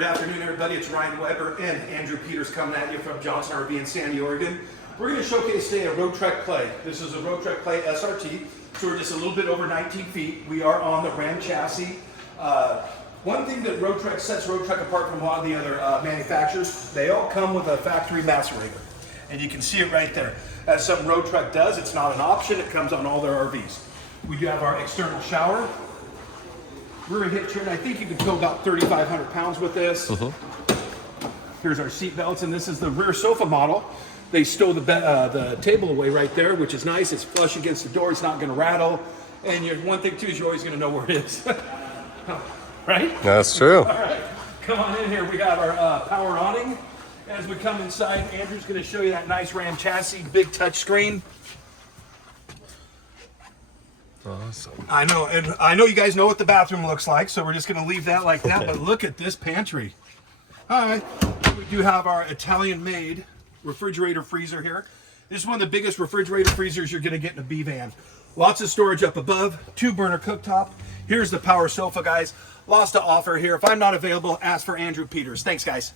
Good afternoon, everybody. It's Ryan Weber and Andrew Peters coming at you from Johnson RV in Sandy, Oregon. We're going to showcase today a Roadtrek Clay. This is a Roadtrek Clay SRT, so we're just a little bit over 19 feet. We are on the Ram chassis. One thing that Roadtrek sets Roadtrek apart from a lot of the other manufacturers, they all come with a factory macerator. And you can see it right there. As some Roadtrek does, it's not an option. It comes on all their RVs. We do have our external shower. Rear hitch here, and I think you can tow about 3,500 pounds with this. Here's our seat belts, and this is the rear sofa model. They stow the table away right there, which is nice. It's flush against the door. It's not going to rattle. And one thing too is you're always going to know where it is, right? That's true. All right, come on in here. We got our power awning. As we come inside, Andrew's going to show you that nice Ram chassis, big touch screen. Awesome. I know, and I know you guys know what the bathroom looks like, so we're just going to leave that like that. But look at this pantry. All right, we do have our Italian-made refrigerator freezer here. This is one of the biggest refrigerator freezers you're going to get in a B van. Lots of storage up above, 2-burner cooktop. Here's the power sofa, guys. Lots to offer here. If I'm not available, ask for Andrew Peters. Thanks, guys.